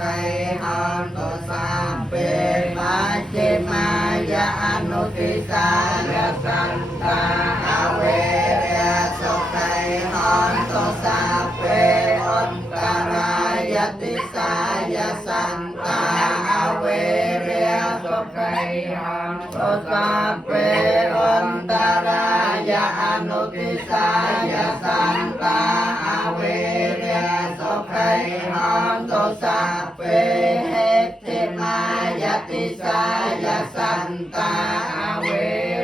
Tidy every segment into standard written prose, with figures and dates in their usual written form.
หันตุสัพเพมัจเจมายะอนุทิสายะสันตาอเวเรสุขัยหันตุสัพเพอันตรายติสายะสันตาอเวเรสุขัยหันตุสัพเพอันตรายะอนุทิสายะสันตาอเวเรสุขัยหันตุสัพเพเหติมายติสายะสันตาอเว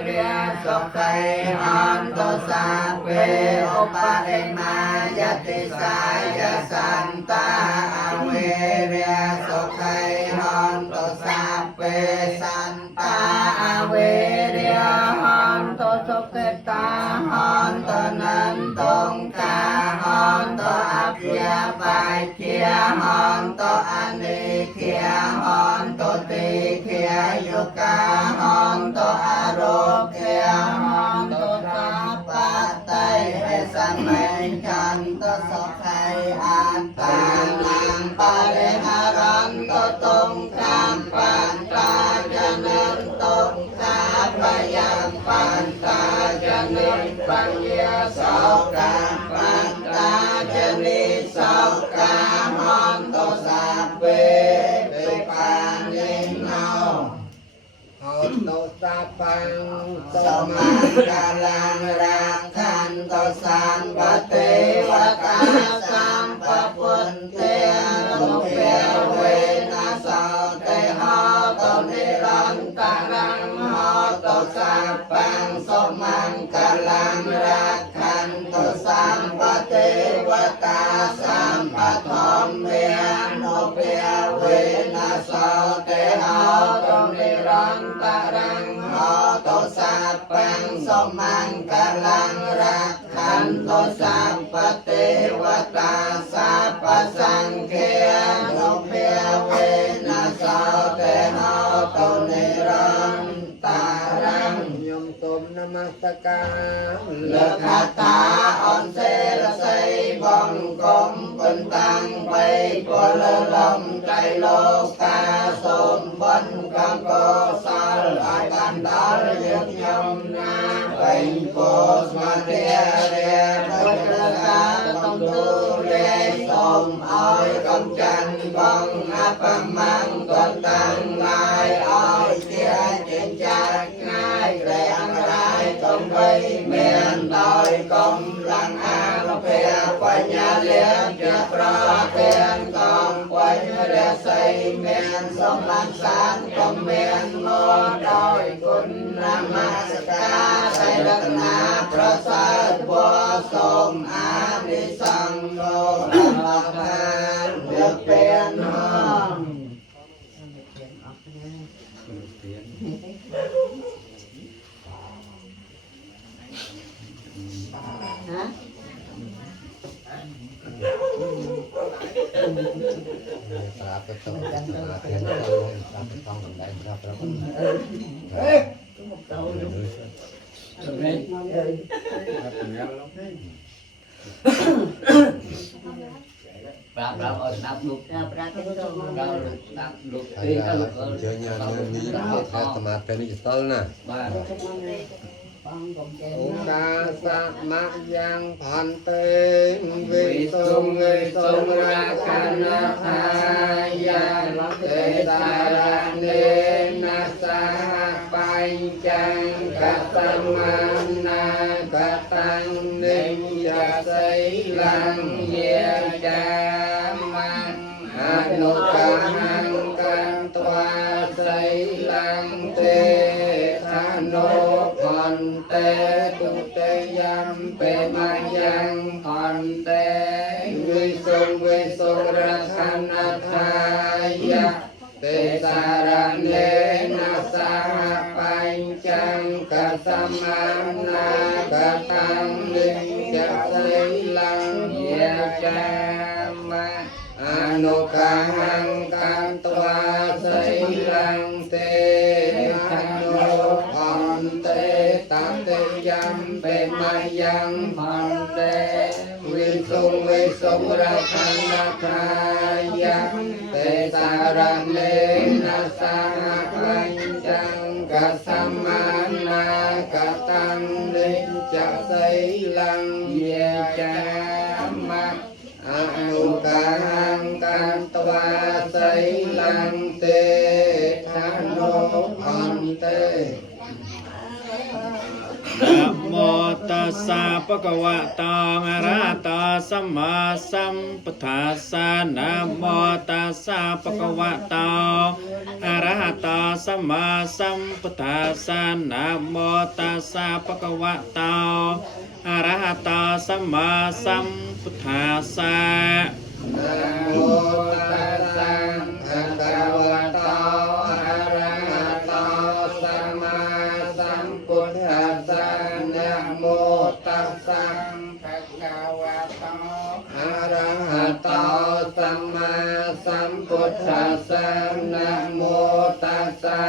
เรสุขัยหันตุสัพเพอุปาเรมายติสายะสันตาอเวเรสุขัยหันตุสัพเพสันตาอเวเรหันตุสุขตาหันตุนันตุงกาหันตุอภิยาปายเคียหันตุอนิเคียหันตุติเคียยุกาหันตุอโรเคียหันตุสัพพะไตสัมมัญชันตุสุขัยอัตตานังปะเรหะรันตุตุงคัมปันตาจะนันตุงสาปยังปันตาจะนิปัญญาโสกัมปันตาจะนิโสกาหันตุสัพเพปิปานิโนหันตุสัพพังสมังกาลังรักขันตุสัมปติวตาสัมปพุทเทมุเปเวนัสเตหะตุนิรันตรังหะตุสัพพังสมังกาลังรักขันตุสัมปติวตาสัมปทมเมนุเปเวนัสเตหะตุนิรันตรังหะตุสัพพังสมังกาลังรักขันตุสัมปติวตาสัพพสังเขนุเปเวนัสเตหะตุนิรันตรังยมตุมนมัสการเลขตาออนเซรไซบังกรมปันตังไปปลลมใจโลกาสมบันกังโกสาลอากันดาลยึกยมนาเป็นโกสมาเทียเรียนพุทธกาต้องดูเรียสมอ้อยกำจันบังอาปมังตนตังลายอ้อยเทียเจนจากง่ายแรงไรต้องไปเมียนดอยกำลังอาเพียปัญญาเลี้ยงจะปราเพียนกองปัญญาเรียใส่เมียนสมลังสารกำเมียนโมดอยคุณนมัสการใส่รัตนาประเสริฐบัวสมอานิสังโลลักษณเลือกเป็นห้องฮะปราบก็ต้องปราบเพียงเราปราบก็ต้องทำได้ปราบเราก็ปราบเราเอานับลูกเรานับลูกตีก็ลูกเจอเนี่ยมีแต่สมาธินี่จะต้นนะอุตาสะมะยังพันเตวิสุงราคันธายาเตตาระเนนัสสะปัญจังกัตตมังนากตังนิจัสสิลังเยจามังอนุกาหังกันตวาสิลังเตธโนพันเตตุเตยัมเปมายังพันเตวิสุงราคันธายะเตสารเนนัสสะปัญจังกัสสมังนากตังนิจัสสิลังเยจามะอนุกาหังกันตวาสิลังเตธโนพันเตตัตเตยัมเปมายังพันเตวิสุงราคันธายะเต สารเนนะสหปัญจังกัสสมานากตังลิจะไสลังเยจามะอนุกาหังกันตวาไสลังเตทานุพันเตนะโมตัสสะภะคะวะโตอะระหะโตสัมมาสัมพุทธัสสะนะโมตัสสะภะคะวะโตอะระหะโตสัมมาสัมพุทธัสสะนะโมตัสสะภะคะวะโตอะระหะโตสัมมาสัมพุทธัสสะนะโมตัสสะภะคะวะโตอะระหะโตสัมมาสัมพุทธัสสะนะโมตัสสะภะคะวะโตอะระหะโตสัมมาสัมพุทธัสสะนะโมตัสสะ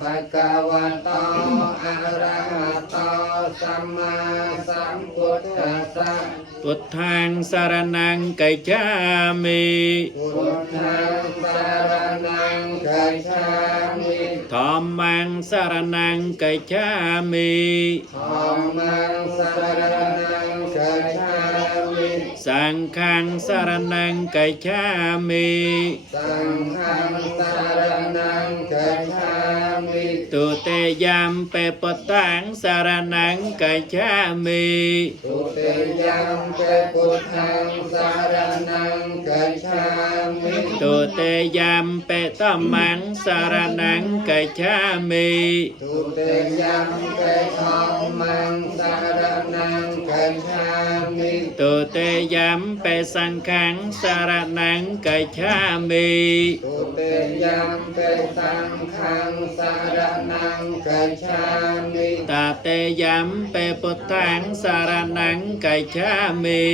ภะคะวะโตอะระหะโตสัมมาสัมพุทธัสสะพุทธังสรณังกัจฉามิ พุทธังสรณังกัจฉามิธัมมังสรณังกัจฉามิธัมมังสรณังกัจฉามิสังฆังสรณังกัจฉามิสังฆังสรณังกัจฉามิตุเตยัมเปปุตตังสรณังกัจฉามิตุเตยัมเปปุตตังสรณังกัจฉามิตุเตยัมเปธัมมังสรณังกัจฉามิตุเตยัมเปธัมมังสรณังกัจฉามิตุเตยัมเปสังฆังสรณังกัจฉามิตุเตยัมเปสังฆังสรณังกัจฉามิตเตยัมเปพุทธังสรณังกัจฉามิ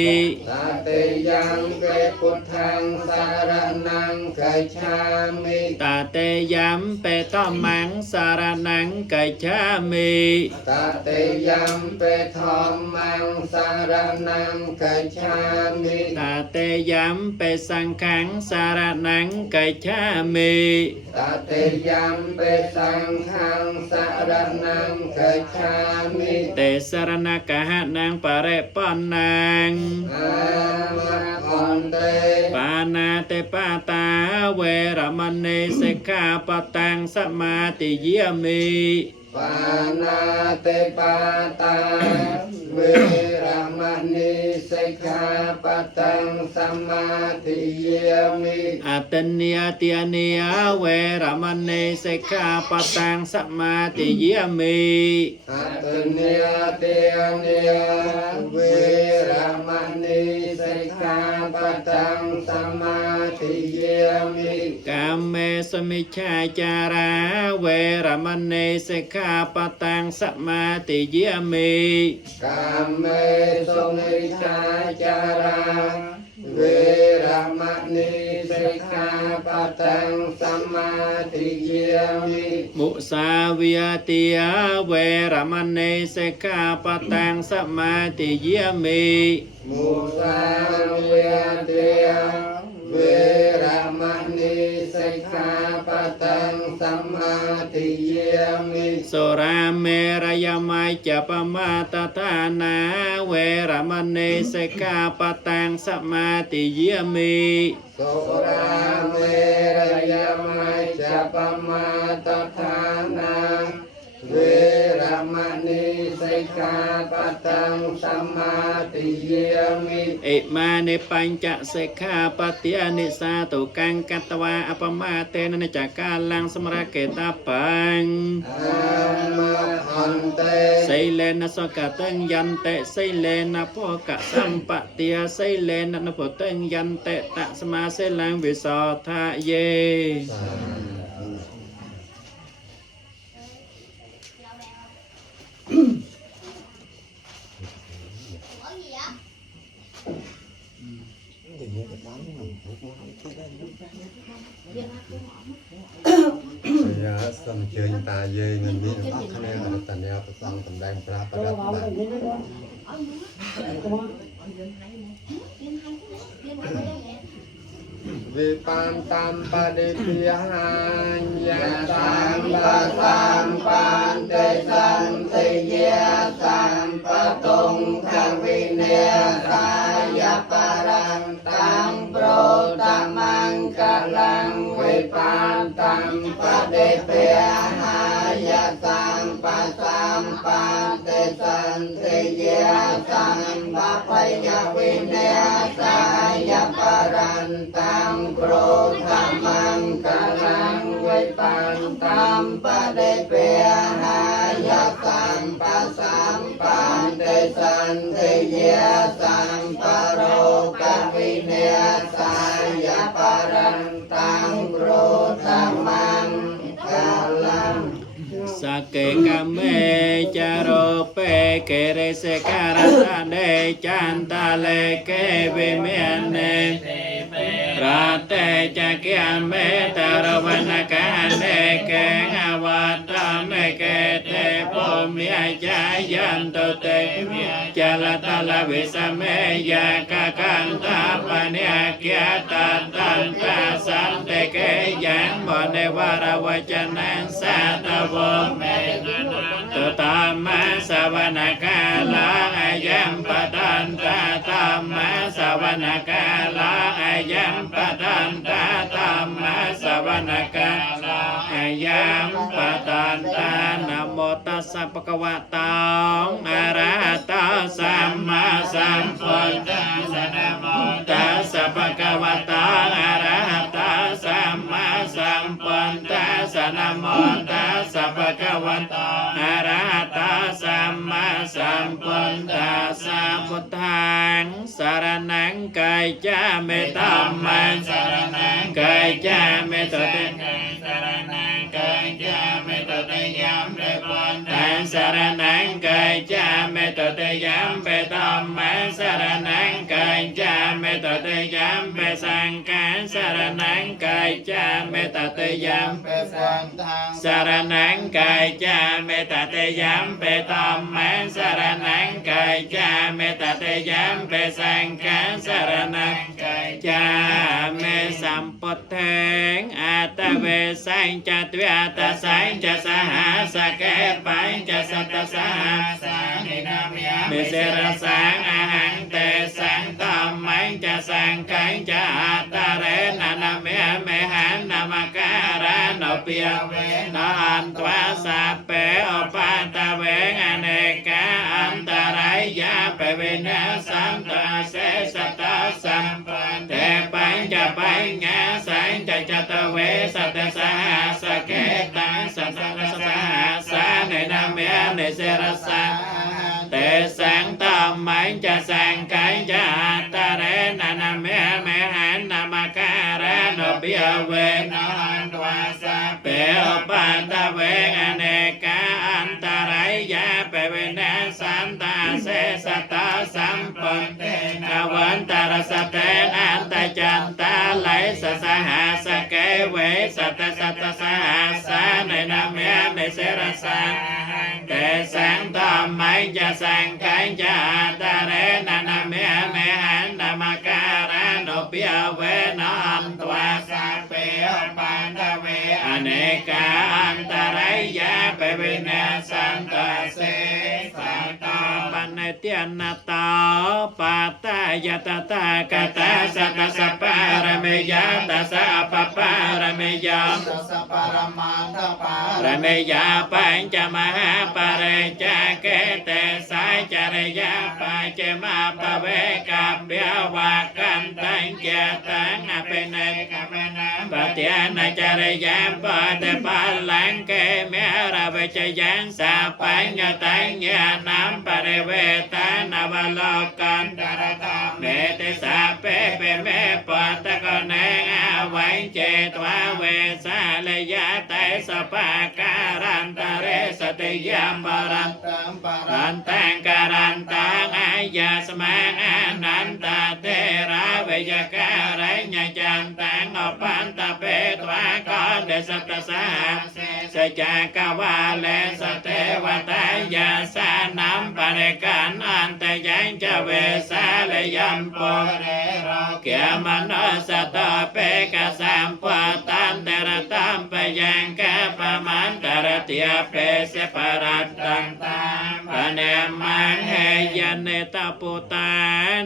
ตเตยัมเปพุทธังสรณังกัจฉามิตเตยัมเปธัมมังสรณังกัจฉามิตเตยัมเปธัมมังสรณังกัจฉามิตเตยัมเปสังฆังสรณังกัจฉามิตเตยัมเปสังฆังสรณังกัจฉามิเตสรณกหะนังปะเรปันนังอามะคันเตปานาเตปาตาเวรมณีสิกขาปตังสมาติเยมิปานาเตปาตาเวรมณีสิกขาปตังสมาธิเยมิอัตเนียติอเนียเวรมณีสิกขาปตังสมาติเยมิอัตเนียติอเนียเวรมณีสิกขาปตังสมาธิเยมิกามเมสมิชฌาจาราเวรมณีสิกขาปตังสมาติเยมิกามเมสุมิชฌาจาราเวรมณีสิกขาปตังสมาธิเยมิมุสาวิยติยาเวรมณีสิกขาปตังสมาติเยมิมุสาวิยติยาเวรมณีสิกขาปตังสมาธิเยมิสุราเมรยมัยจะปมาตทานาเวรมณีสิกขาปตังสมาติเยมิสุราเมรยมัยจะปมาตทานาเวรมณีสิกขาปตังสมาธิเยมิอิมานิปัญจสิกขาปฏิอนิสาตุกังกัตวาอปมาเตนะจักกาลังสมรเกตาปังอามะคันเตไสเลนะสกตังยันเตไสเลนะโภกะสัมปติยไสเลนะนโพตังยันเตตะสมาเสลังวิโสทะเยยาสมเจยตาเยเงินนี้ปักคะแนนอัตยาประสังตำแดงปราประดับ วิปันตัมปฏิปิหังยะ ยะ สั สั ม ม ปะ ปะ สั สั ม ม ปั ปั น น เต เตสันติเยสัมปะตุงขวิเนสายะปะรันตังโปรตมังกลังวิปันตัมปฏิปิหายะสัมปะสัมปันเตสันติเยสัมปะพยวิเนสายะปะรันตังโปรตมังกลังวิปันตัมปฏิปิหายะสัมปะสัมปันเตสันติเยสัมปะโรกวิเนสายะปะรันตังโปรตมังกลัง สักเกกะเมจาโรเปเกเรเสการตาเดจันตาเลเกวิเมเนราเตจักยเมตารวันกาเนเกงอวัตเมเกเตปมิยจายันโตเตจลตลวิสเมยกะกันตาปะเนเกียตันตันตาสันเตเกยังบ่เนวารวจนังสัตวเมตุตามาสวนกาลังอายัมปตันตาตามาสวนกาลังอายัมปตันตาตามาสวนกาลังอายัมปตันตานะโมตัสสะภะคะวะโตอะระหะโตสัมมาสัมพุทธัสสะนะโมตัสสะภะคะวะโตอะระหะโตสัมมาสัมพุทธัสสะนะโมตัสสะภะคะวะโตอะระหะโตสัมมาสัมพุทธัสสะพุทธังสรณังกายจาเมตัมมังสรณังกายจาเมตติสรณังกายจาเมตติยัมเปปันตังสรณังกายจาเมตติยัมเปตัมมังสรณังกายจาเมตติยัมเปสังฆังสรณังกายจาเมตติยัมเปสังฆังสรณังกายจาเมตติยัมเปตัมมังสรณังกายจาเมตติยัมเปสังฆังสรณังกายจาเมสัมพุทธังอัตเวสังจัตเวตัสสังจัสสหสเกปัญจสัตตสหัสสานินามิยามิเสรสังอหังเตสังตัมมังจะสังขังจะอัตตะเรนะนะเมเมหันนามการะโนเปียเวนะอันตวาสัพเพอปัตตะเวงอเนกาอันตรายาเปเวนะสัมตาเสสัตตาสัมปันเตปัญจปัญญาสังจจตเวสัตตสหัสเกตังสัตตสหัสสะเนนะเมเนเสรสังเตสังตัมมังจะสังขังจะอัตตะเรนะนะเมเมหันนามการะโนเปียเวนะหันตวาสัพเพอปัตตะเวงอเนกาอันตรายาเปเวนะสันตาเสสัตตาสัมปันเตนะวันตารสเตอันตจันตาไหลสสหัสเกเวสัตตสัตตสหัสสะในนาเมเนเสรสังเตสังตัมมังจะสังขังจะอัตตะเรนะนะเมเมหันนามการะโนเปียเวนะอันตวาสัพเพอปันตะเวอเนกาอันตรายาเปเวนะสันตาเสสัตตาปันเตียนนาตาปัตตายตตากตาสัตตสัพพารเมยาตัสสะปะปารเมยา สัพพะรมันตปา ระเมยาปัญจมหาปะเรจาเกเตสายจริยาปัจเจมาปะเวกับเบียวากันตังเจตังอเปเนกเปนะปะเตียนจริยาปะเตปัลลังเกเมระเวจยังสัพพัญญตังญาณัมปะเรเวตานวโลกันตรตัมเมติสัพเพเปเมปัตตะกเนงอวังเจตวาเวสาเลยาไตสปาการันตะเรสติยามปรันตังปรันตังการันตังอายาสมังอนันตาเตระเวยการัญญจันตังอปันตะเปตวากร เดสตสาสจากาวาและสเทวตายาสานัมปะเรกันอันตยังจะเวสาเลยัมปะเกียมโนสตเปกสัมปะตันเตระตัมปยังกะปะมันตระเตียเปเสปรัตตันตามปะเนมังเฮยันเนตปุตา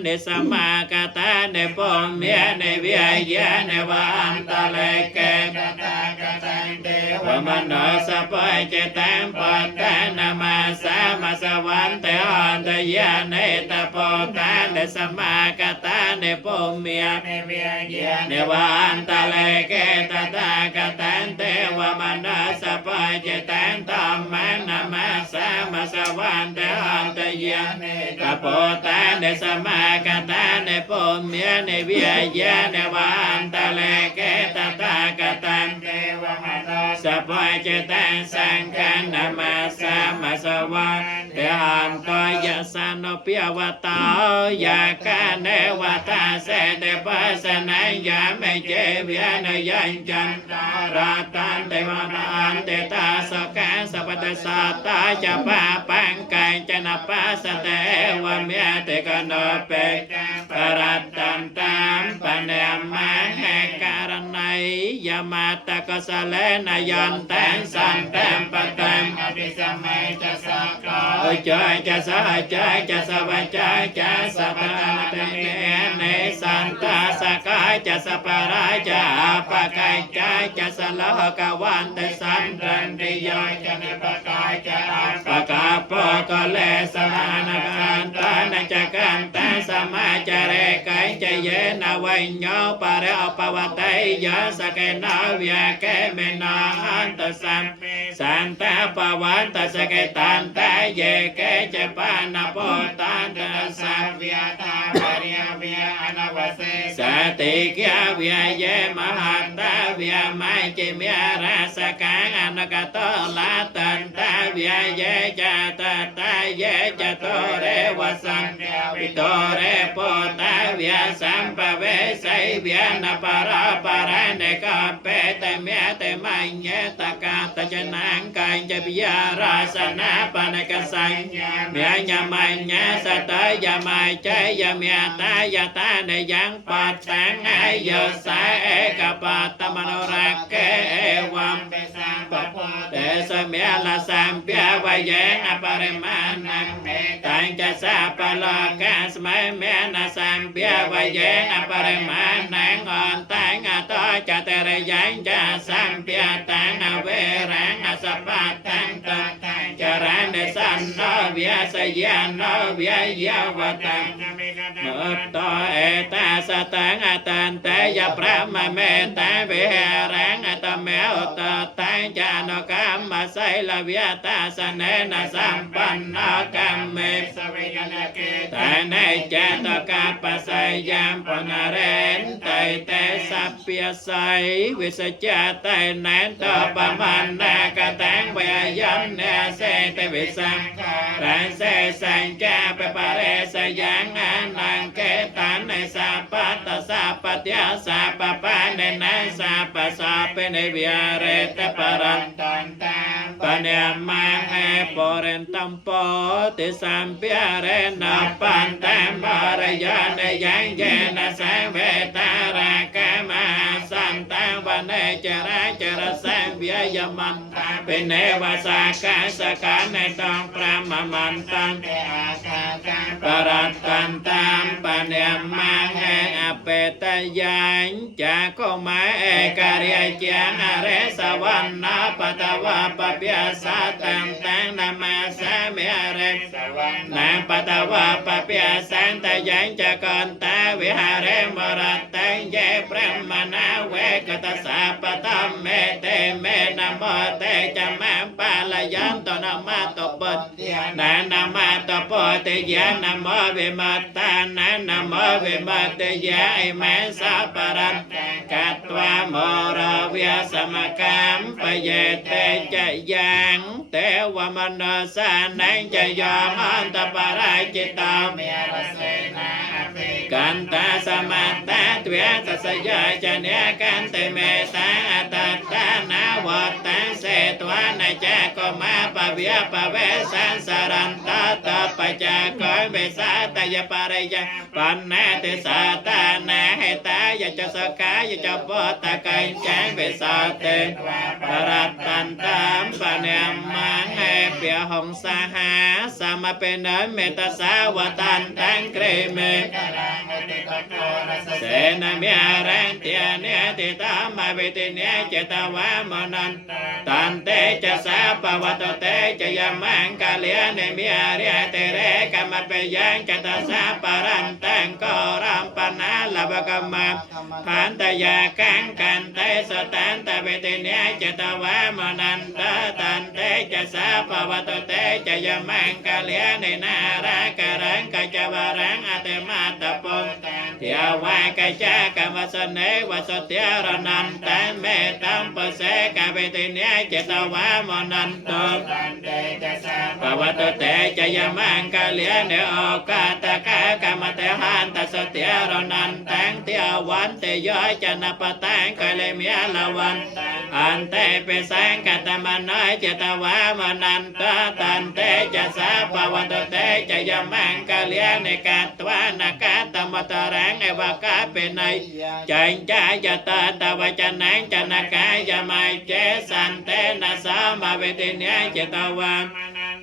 เนสมากตาเนปมเมียเนวิยะเนวันตะเลเกตตากตังเทวมโนสปะเจตังปัตตานามาสามาสวันเตอันตยาเนตปุตาเนสมากตาเนปมเมียเนวิยะเนวันตะเลเกตตากตังเทวมโนสปะเจตังตัมมังนามาสามาสวันเตอันตยาเนตปุตาเนสมากตาเนปมเมียเนวิยะเนวันตะเลเกตตากตังเทวมโนสปะเจตังสังฆนามาสามาสวันเตอันตยะสานเปียวตายากาเนวตาเสเตปัสนัยยาเมเจวิยนยัญจันราตันเตวนาอันเตตาสกาสปัตสัตตาจะปาปังไกจนะปัสเตวเมียเตกโนเปปรัตตันตามปะเนมังเหการนัยยามาตะกสะเลนยันตังสันตัมปะตังอภิสัมเมจะสกโอจอยจะสหจอยจะสวัจอยจะสัพพะเตเนเนสันตาสกายจะสัพพะราจะปะกายจะสลหกวันเตสันตันติยอยจะเนปะกายจะปะกาปะกะเลสมานกันตานัจกันตาสมาจเรกายจะเยนาวัยโยปะเรอปวตัยยะสเกนาวิยเกเมนาหันตสัมสันตาปวันตสเกตันตาเยเกเจปานาโปตันตสัพวิยตาปริยวิยอนวเสสติกยวิยเยมหันตาวิยมัยจิมิราสกังอนกตลาตันตาวิยเยจตตาเยจโตเรวสันวิโตเรโปตาวิยสัมปเวสัยวิยนาปาราปาราเนกเปเตเมเตมัยเยตกาตจนังกายจะปิยาราสนาปานกสัญเมียยามัยญาสตยามัยใจยาเมียตายาตาเนยังปัตตังไอยสาเอกปัตตมโนรักเกวัมเปสัมปโพเตสเมียละสัมเปียวะเยงอปริมานังเมตังจะสาปโลกาสมัยเมียนะสัมเปียวะเยงอปริมานังอ่อนตังอตจะเตระยังจะสัมเปียตังอเวรังอสปัตตังตังจารันเดสันโนวิยสยานโนวิยยวตังมุตโตเอตาสตังอตันเตยพระมเมตาเวรังอตเมอุตตังจานกรรมไสลวิยตาสเนนะสัมปันนกรรมเมสเวยนเกตาเนเจตกาปไสยามปนาเรนไตเตสัพเปียไสวิสจไตแนนตปมันนากตังเวยันเนเสเตวิสังรันเสสังจาเปปะเรสยังอานังเกตันในสัพพตสัพพตยาสัพพปะเนนะสัพพสัพเพเนวิอาเรตปรันตันตังปะเนมังเอปเรนตัมโปติสัมปิอาเรนะปันตัมบารยาเนยังเยนะสังเวตารากะมหาสันตังวันเนจราจรสังวิยมันตังเป็นเนวสากาสกาในตองพระมมันตังเตอาคาตังปรัตตันตัมปะเนมังเออเปตยังจะโกมาเอกาเรียจังอเรสวันนาปตวะปะเปียสัตตังตังนามาสาเมเรสวันนาปตวะปะเปียสันตยังจะกันตาวิหารมรตังเยพระมนาเวกตสัพพตัมเมเตเมนะโมเตจะมังปาลยันตนามาตปตนามาตปติยานะโมวิมัตตานะโมวิมัตติยาอิเมสัพปรันกัตวะโมรเวียสมกัมปเยเตจะยังเตวมโนสานังจะยอมอันตปราจิตาเมรเสนากันตาสมัตตาเตวสัสยาจะเนกันเตเมตาอัตตานา จาก็มาปะเวียปะเวสันสรันตาตาปะจาก็เวสาตายปะริยปันนาติสาตานาเหตายจะสกายจะปตะกัยแจเวสาเตปรัตตันตามปะเนมมังเอเปียหงสหาสามเป็นเนเมตสาวตันตังเกรเมเสนามีอารันเตียเนติตามาเวติเนเจตวามนันตันเตจะสาปวัตเตจะยมังกาเลียเนมีอาริยเตเรกามเปยังจตสาปรันตังกรัมปนาลบกมมาพันตยากังกันเตสตันตเวติเนเจตวามนันตตันเตจะสาปวัตเตจะยมังกาเลียเนนาราการังกจวารังอเตมาตปงเทวากจากามสเนวสเตียรนันตันเมตัมปเสกเวติเนเจตวามนันตปวัตเตจะยมังกาเลียเนโอกาตกากามเตหันตสเตียรนันตังเทียวันเตยจนปตังกาเลมีลาวันอันเตเปสังกตมนอยเจตวามนันตตันเตจะสาปวัตเตจะยมังกาเลียเนกัตวานากาตมตรังเอวากาเป็นในจันจายตาตวจนังจนกายมัยเจสันเตนะสามาเวติเนเจตวาม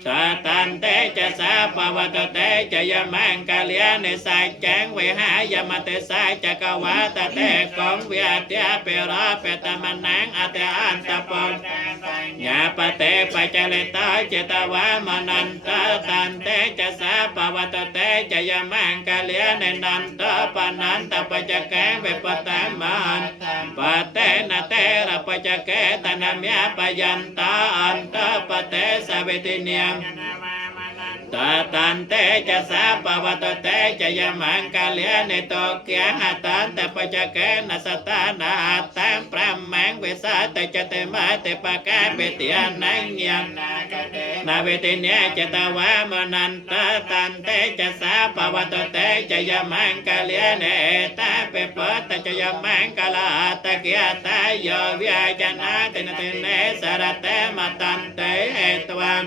สาตันเตจะสาปวัตเตจะยมังกาเลียเนสัจจังเวหายมเตสัจจกวาตเตกองเวียเตเปราเปตมนังอเตอันตปงญาปเตปัจเจเลตาเจตวามนันตตันเตจะสาปวัตเตจะยมังกาเลียเนนันตปนันตปัจจแกเวปตามันปเตนะเตระปัจจแกตนะเมียปยันตาอันตปเตสเวติเนียมตาตันเตจะสาปวัตเตจะยมังกาเลียเนโตเกียหตันตปัจจแกนัสตานาตังพระมังเวสาเตจเตมาเตปะกาเปติยานังยังนาเวติเนเจตวามนันตตันเตจะสาปวัตเตจะยมังกาเลียเนตาเปปตจะยมังกาลาตะเกียตายโยวิอาจนาเตนเตเนสารเตมตันเตเหตวัน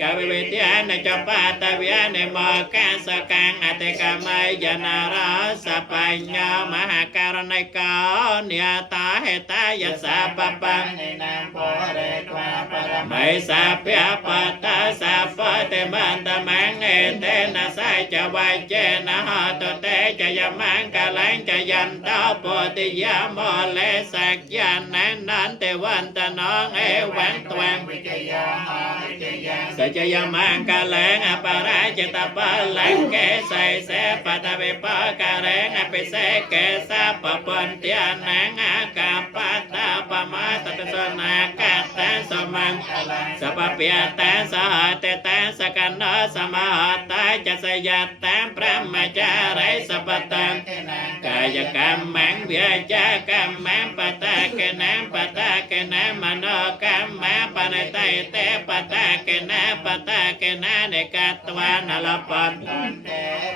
กาวิเวติยานจปาตเวียเนโมกาสกังอเตกามายนาราสปัญญามหาการณิกาเนียตาเหตายสาปปังไม่สาเปียปตาสาปเตมันตมังเอเตนะสายจะวายเจนะหตเตจะยมังกาลังจะยันตาปติยามเลสักยานันนันเตวันตนองเอวังตวังสัจยมังกาลังอปาราจตปะลังเกใส่เสปตเวปะการะอภิเสกเกสะปะปันเตียนังอากาปะตาปะมาตตสนากาตังสมังสัพเปียตังสหเตตังสกันนสมหตาจะสยัตตังพระมจาริสัพตังกายกรรมังเวียจากรรมังปตะเกนังปตะเกนังมโนกรรมังปนเตเตปตะเกนังปตะเกนังเนกัตวานลปัน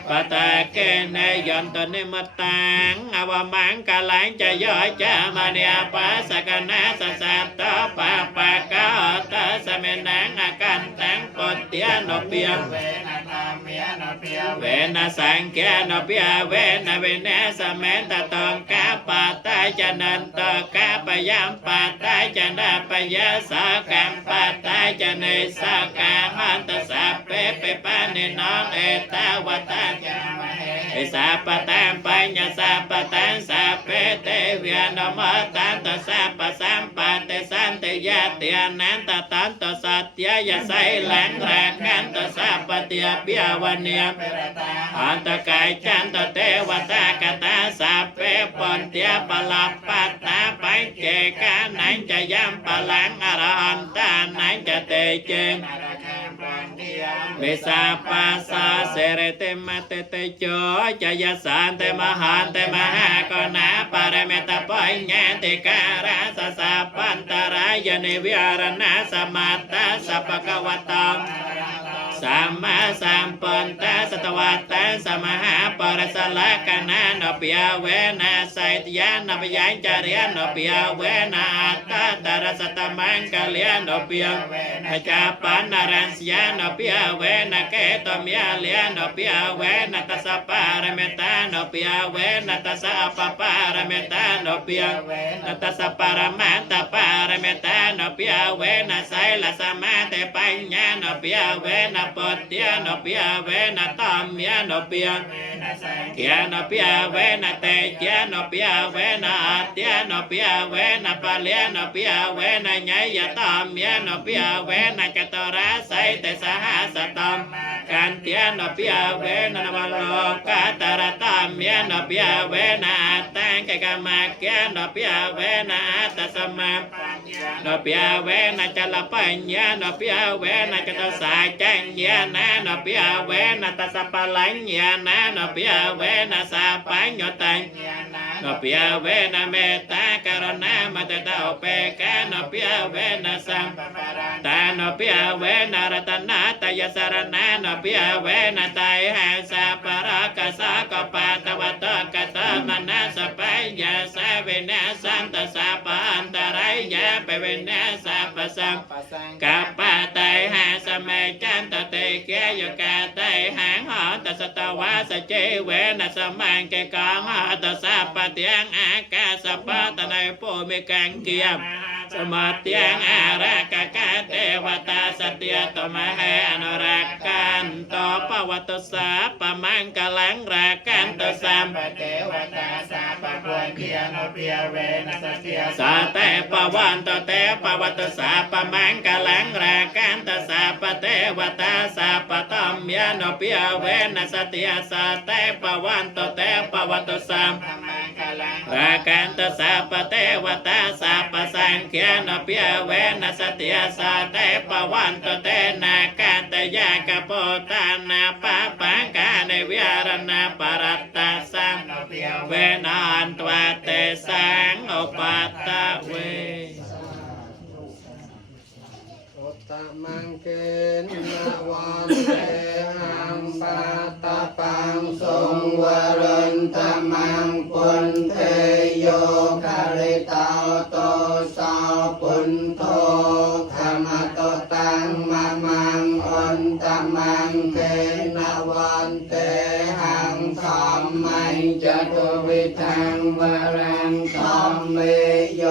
ปตะเกเนยันตนิมตังอวมังกาลังจะย่อจามเนียปัสกนาสสัตตปะปะกาตสเมนังอากันตังปเตียนเปียเวนะสังเกนเปียเวนะเวเนสเมนตตองกาปะตาจนันตกาปยามปะตาจนาปยาสากัมปะตาจเนสกามันตสัพเปเปปะเนนองเอตาวตังเอสาปตังปัญญาสาปตังสาเปเตเวียนมตันตสาปสัมปะเตสันเตยะเตียนันตตันตสัตยายะไสหลังราคันตสาปเตียเปียวันเนียอันตกายจันตเตวตากตาสาเปปนเตียปลับปัตตาปัญเจกานันจะยามปลังอรหันตานันจะเตเจงเมสาปัสสะเสเรเตมะเตเตโจจะยสันเตมหันเตมหากนาปารเมตปัญญาติการาสสะปันตรายเนวิหารณาสมัตตาสัพพะวะตังสัมมาสัมปันตาสตวัตตาสมหาปรสละกนาโนเปียเวนะไสตยานปยัญจาริยนเปียเวนะอัตตาตรสตม มังกะเลียนอเปียอาจาปันนารันสยานอเปียเวนะเกตเมียเลียนอเปียเวนะตัสสะปารเมตานอเปียเวนะตัสสะปะปารเมตานอเปียนะตัสสะปารมัตตปารเมตานอเปียเวนะไสละสมาเตปัญญานอเปียเวนะปฏเตียนอเปียเวนะตอมเมียนอเปียเกียนอเปียเวนะเตเจียนอเปียเวนะอาเตียนอเปียเวนะปะเลียนอเปียเวนะญยตอมเมียนอเปียเวนะจตระไสเตสหัสตอมกันเตียนอเปียเวนะนวโลกาตระตอมเมียนอเปียเวนะตังกกมาเกียนอเปียเวนะตัสมานอเปียเวนะจลปัญญานอเปียเวนะจตสาจัญญานะนอเปียเวนะตัสปะลัญญานะนอเปียเวนะสาปัญญตัญนอเปียเวนะเมตตากรุณามัตตาอุเปกานอเปียเวนะสัมตานอเปียเวนะรัตนาตยสรณานอเปียเวนะไตหังสาปรักสะกปาตวัตกตมนัสปัญญาสาเวนะสันตสาปันตรายยะเปเวนะสาปสังกัปปะไตหังสมัยจันตเตเกยกาไตหังหอตสตวาสเจเวนะสมังเกกาหอตสาปเตียงอากาสปะตะไนโปมิกังเกียมสมาเตียงอารักกะเทวตาสเตียตมเหอนุรักกันตปวัตสาปมังกลังรักกันตสัมเทวตาสาปะพวนเพียงอเปียเวนะสเตียสาเตปวันตเตปวัตสาปมังกลังรักกันตสาปเทวตาสาปตมยานอเปียเวนะสเตียสาเตปวันตเตปวัตสัมรักกันตสาปเทวตาสาปสังเขียนอเปียเวนะสเตียสาเตปวันตเตนากันตยากโปตานาปะปังกาในวิหารณปรัตตสังเวนันตวเตสังอุปัตตะเวตมังเกณนาวันเตหังปัตตปังสงวรันตมังปุนเทโยคาริตาโตสาปุนโทธรรมโตตังมะมังอันตมังเกณนาวันเตหังธรรมังจตุวิทังวรังธรรมเมโย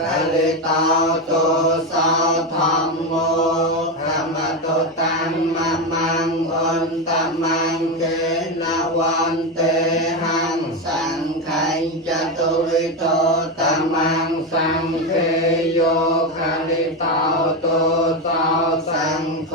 คาริตาโตสาธรรมโมธรรมโตตังมะมังอันตมังเกณวันเตหังสังขัยจตุริโตตมังสังเขโยคาริตาโตสาสังโฆ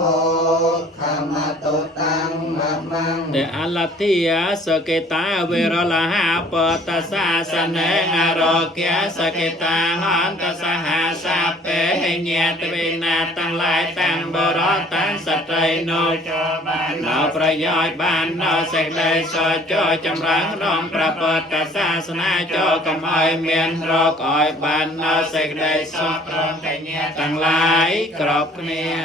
ธรรมโตตังมะมังเตอลัตติยาสเกตาเวรละหาปตสาสเนอารเกียสเกตาหันตสหาสาเปเงียตเวนาตั้งหลายตั้งบรอตั้งสัตไตรโนเราประโยชน์บ้านนอเสกเลยสอจอจำรังน้องประปตศาสนาจอกำอ้อยเมียนรอกอ้อยบ้านนอเสกเลยสอตรองแต่เงียตั้งหลายกรอบเนี่ย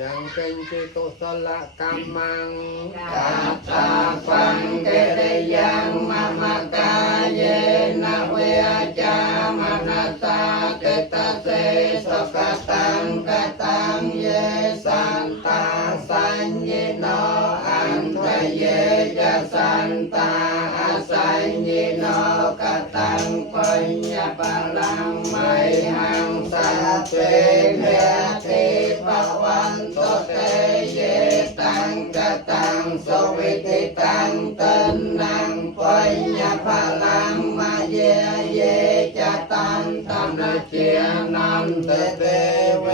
ยังเป็นจิตุสละกรรมังกัตตาปังเกเรยังมะมะกาเยนะเวจามนัสสะเกตเสสกตังกตังเยสันตาสัญญิโนอันทะเยจะสันตาอสัญญิโนกตังปัญญปะลังไมหังสัพเพเมติปวันโตเตเยตังกตังสวิติตังตันนังปัญญพลังมาเยเยจะตันตัมนะเจียนันเตเตเว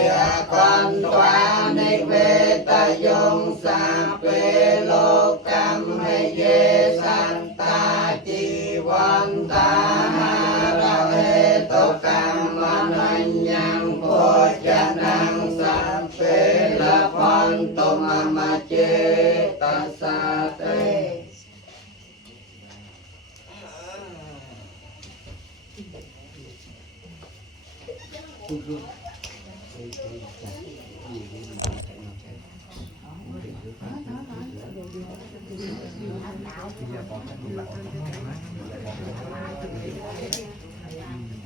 คันตวานิเวตยงสาเปโลกัมเหเยสันตาจีวันตาหาระเหตุกัมมัญญังโพชนังสัพเพละพันตุมะมะเจตัสสะเตเ